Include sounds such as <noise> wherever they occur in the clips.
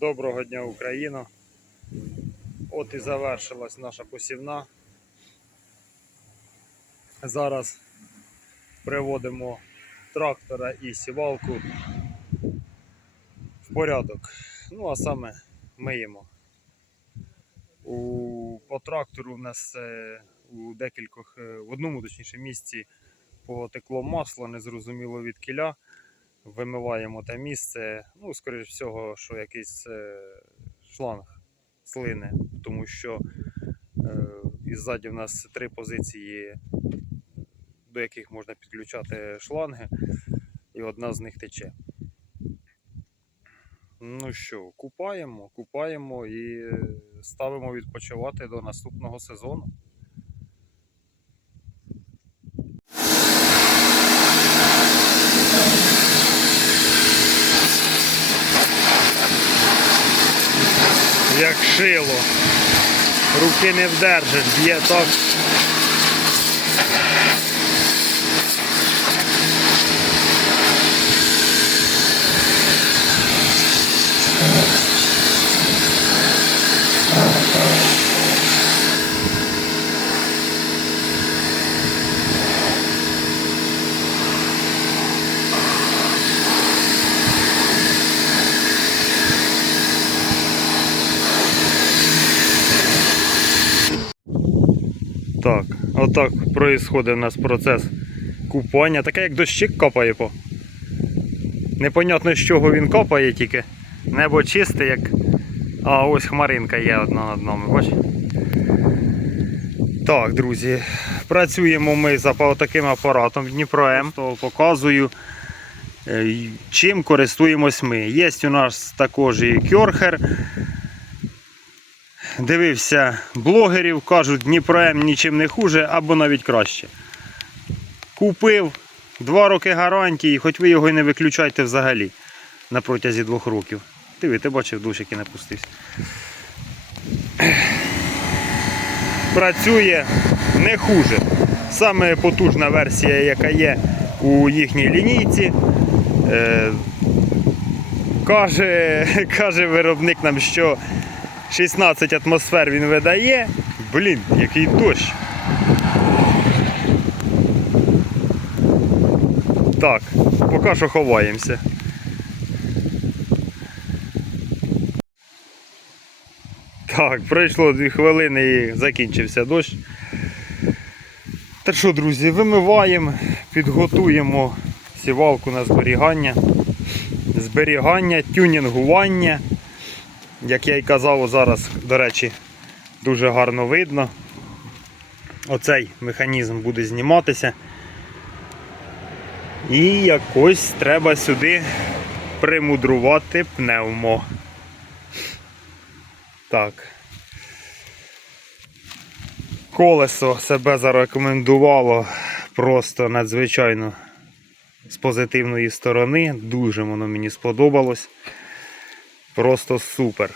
Доброго дня, Україна! От і завершилась наша посівна. Зараз приводимо трактора і сівалку в порядок. Ну, а саме миємо. У, по трактору в нас е, у декількох, е, в одному точніше місці потекло масло, незрозуміло від кіля. Вимиваємо те місце. Ну, скоріш всього, що якийсь е, шланг слине, тому що е, іззаді в нас три позиції, до яких можна підключати шланги, і одна з них тече. Ну що, купаємо, купаємо і е, ставимо відпочивати до наступного сезону. Як шило. Руки не вдержиш, б'є так. Так, отак происходить у нас процес купання. Таке як дощик капає по. Непонятно з чого він капає тільки. Небо чисте, як. А ось хмаринка є одна над нами, бач? Так, друзі, працюємо ми за таким апаратом Дніпро М. То показую, е, чим користуємось ми. Є у нас також і кьорхер. Дивився блогерів, кажуть, Дніпро нічим не хуже або навіть краще. Купив два роки гарантії, хоч ви його і не виключайте взагалі на протязі двох років. Диви, ти бачив, дощ, який не пустився. Працює не хуже. Саме потужна версія, яка є у їхній лінійці. Е, каже, <laughs> каже виробник нам, що 16 атмосфер він видає. Блін, який дощ. Так, поки що ховаємося. Так, пройшло 2 хвилини і закінчився дощ. Так що, друзі, вимиваємо, підготуємо сівалку на зберігання. Зберігання, тюнінгування. Як я й казав, зараз, до речі, дуже гарно видно. Оцей механізм буде зніматися. І якось треба сюди примудрувати пневмо. Так. Колесо себе зарекомендувало просто надзвичайно з позитивної сторони. Дуже воно мені сподобалось. Просто супер.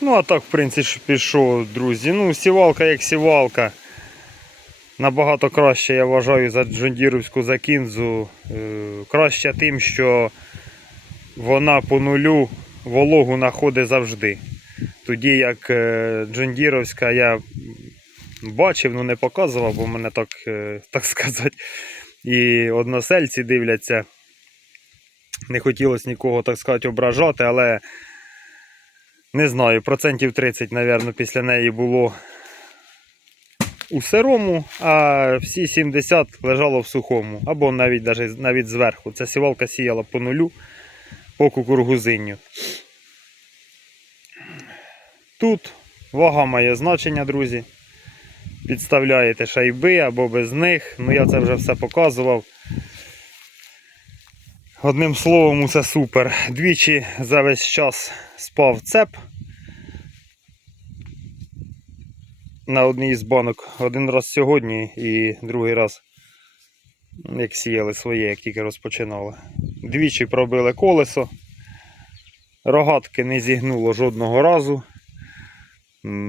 Ну, а так, в принципі, пішов, друзі. Ну, сівалка як сівалка. Набагато краще, я вважаю, за джондіровську закінзу. Е, Краще тим, що вона по нулю вологу знаходить завжди. Тоді як е, джондіровська я бачив, ну не показував, бо мене так, е, <laughs> так сказати. І односельці дивляться. Не хотілося нікого, так сказати, ображати, але не знаю, процентів 30, мабуть, після неї було у сирому, а всі 70 лежало в сухому, або навіть навіть, навіть зверху. Ця сівалка сіяла по нулю, по кукургузинню. Тут вага має значення, друзі. Підставляєте шайби або без них. Ну я це вже все показував. Одним словом, усе супер. Двічі за весь час спав цеп на одній з банок. Один раз сьогодні і другий раз, як сіяли своє, як тільки розпочинали. Двічі пробили колесо. Рогатки не зігнуло жодного разу.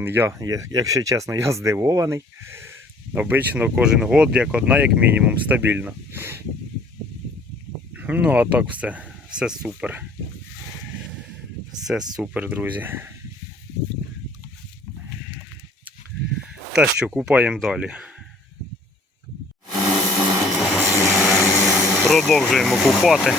Я- якщо чесно, я здивований. Обично кожен год, як одна, як мінімум, стабільно. Ну, а так все. все супер. Все супер, друзі. Та що, купаємо далі. Продовжуємо купати.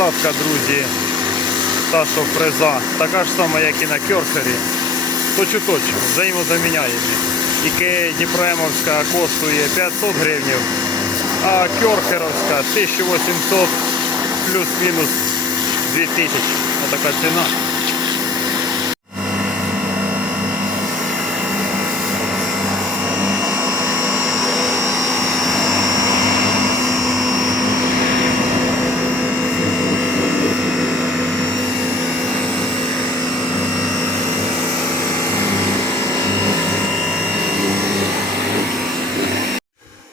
Насадка, друзі, та що фреза, така ж сама, як і на керсері. Точу-точу, взаємозаміняємі. Тільки Дніпроемовська коштує 500 гривень, а керхеровська 1800 плюс-мінус 2000. Отака ціна.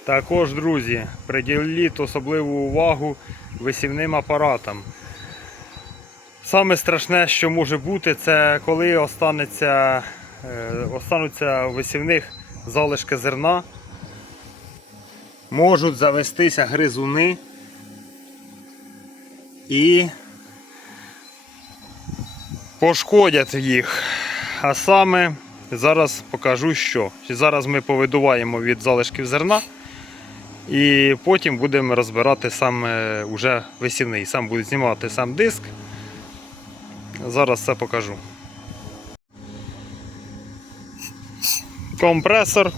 Також, друзі, приділіть особливу увагу висівним апаратам. Саме страшне, що може бути, це коли останеться, е, остануться висівних залишки зерна, можуть завестися гризуни і пошкодять їх. А саме зараз покажу що. Зараз ми повидуваємо від залишків зерна. І потім будемо розбирати сам е, уже висівний. Сам буду знімати сам диск. Зараз це покажу. Компресор.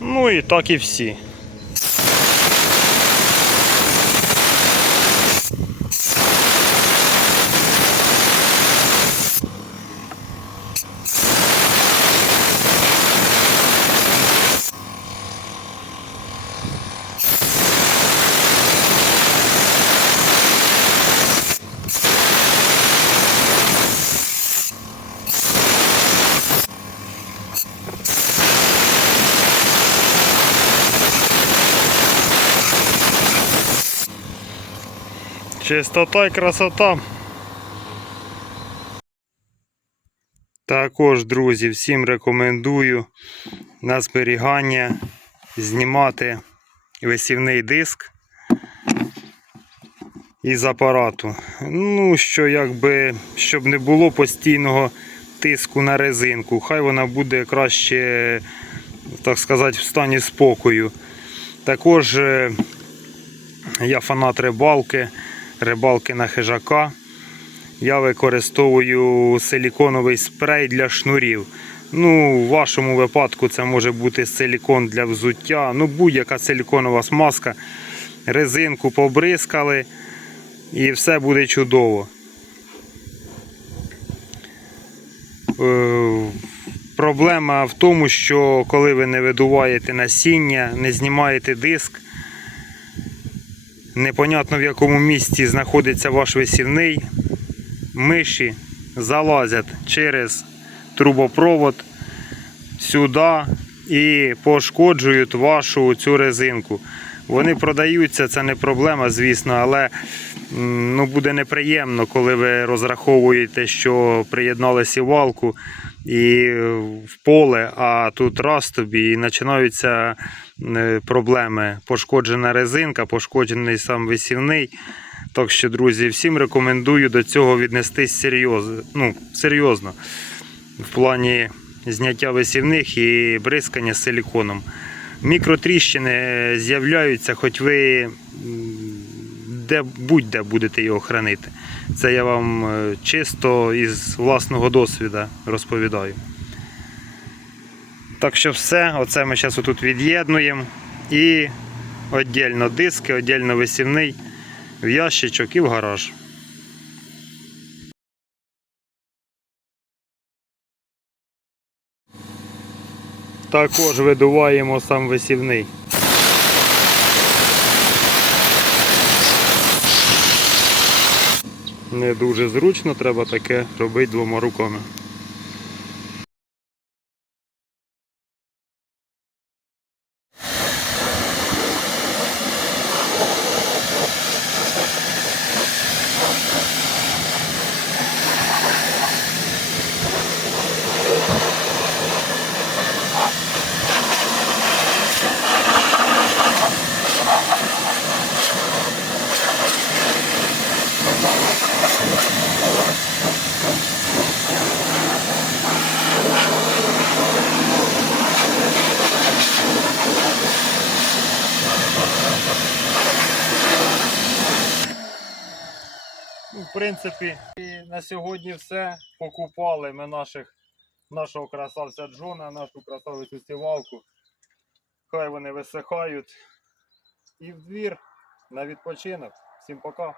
Ну і так і всі. Чистота і красота. Також, друзі, всім рекомендую на зберігання знімати висівний диск із апарату. Ну, що якби, щоб не було постійного тиску на резинку. Хай вона буде краще, так сказати, в стані спокою. Також е, я фанат рибалки, рибалки на хижака. Я використовую силіконовий спрей для шнурів. Ну, в вашому випадку це може бути силікон для взуття, ну будь-яка силіконова смазка. Резинку побризкали і все буде чудово. Е, Проблема в тому, що коли ви не видуваєте насіння, не знімаєте диск, непонятно в якому місці знаходиться ваш висівний, миші залазять через трубопровод сюди і пошкоджують вашу цю резинку. Вони продаються, це не проблема, звісно, але ну, буде неприємно, коли ви розраховуєте, що приєднали сівалку і е, в поле, а тут раз тобі і починаються проблеми. Пошкоджена резинка, пошкоджений сам висівний. Так що, друзі, всім рекомендую до цього віднестись серйозно. Ну, серйозно в плані зняття висівних і бризкання силіконом. Мікротріщини з'являються, хоч ви де будь-де будете його хранити. Це я вам е, чисто із власного досвіду розповідаю. Так що все, оце ми зараз тут від'єднуємо і Отдельно диски, отдельно висівний, в ящичок і в гараж. Також видуваємо сам висівний. Не дуже зручно, треба таке робити двома руками. Принципі, і на сьогодні все. Покупали ми наших, нашого красавця Джона, нашу красавицю сівалку. Хай вони висихають. І в двір на відпочинок. Всім пока.